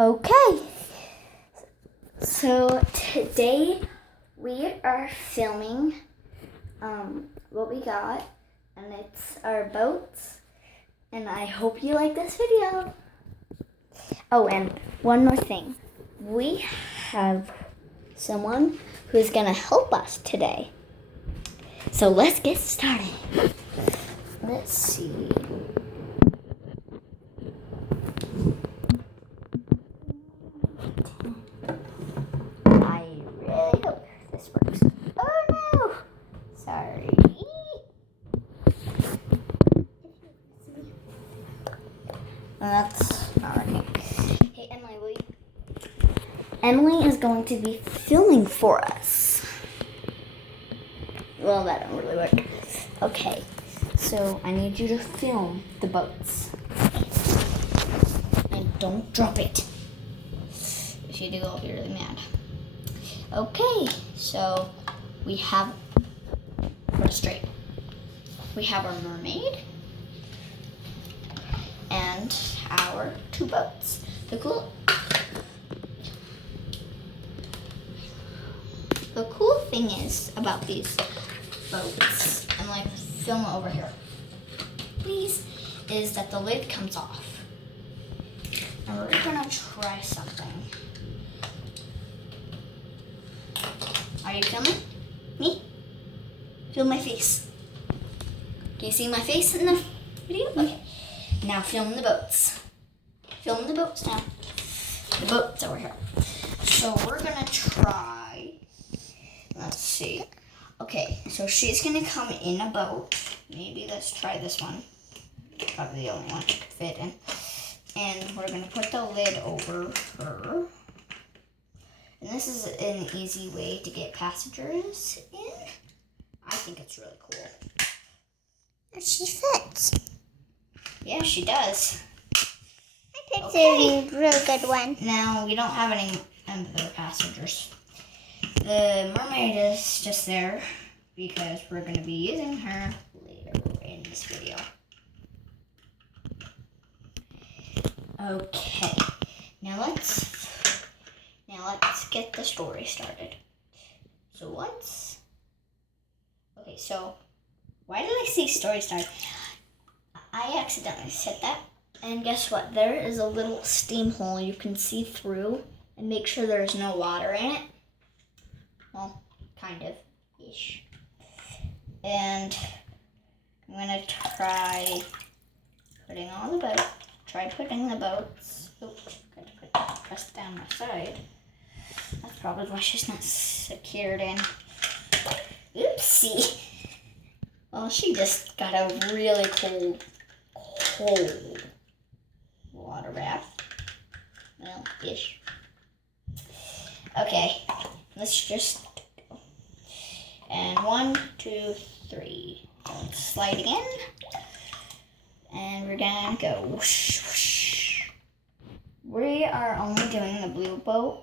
Okay, so today we are filming what we got, and it's our boats, and I hope you like this video. Oh, and one more thing. We have someone who's gonna help us today. So let's get started. Let's see. I really hope this works. Oh no! Sorry. That's not working. Hey, Emily, Emily is going to be filming for us. Well, that don't really work. Okay, so I need you to film the boats. And don't drop it. If you do, I'll be really mad. Okay, so we have, put it straight. We have our mermaid and our two boats. The cool thing is about these boats, and like film over here, please, is that the lid comes off. And we're gonna try something. Are you filming me? Film my face. Can you see my face in the video? Okay. Now film the boats. Film the boats now. The boats over here. So we're gonna try. Let's see. Okay, so she's gonna come in a boat. Maybe let's try this one. Probably the only one she could fit in. And we're gonna put the lid over her. And this is an easy way to get passengers in. I think it's really cool. She fits. Yeah, she does. I picked a real good one. Now, we don't have any other passengers. The mermaid is just there because we're going to be using her later in this video. Okay, now let's get the story started. So why did I say story started? I accidentally said that. And guess what? There is a little steam hole you can see through and make sure there's no water in it. Well, kind of ish. And I'm gonna try putting the boats. Oops, got to press down my side. That's probably why she's not secured in. Oopsie. Well, she just got a really cold water bath. Well, ish. Okay, let's just go. And 1, 2, 3. Sliding in. And we're gonna go whoosh, whoosh. We are only doing the blue boat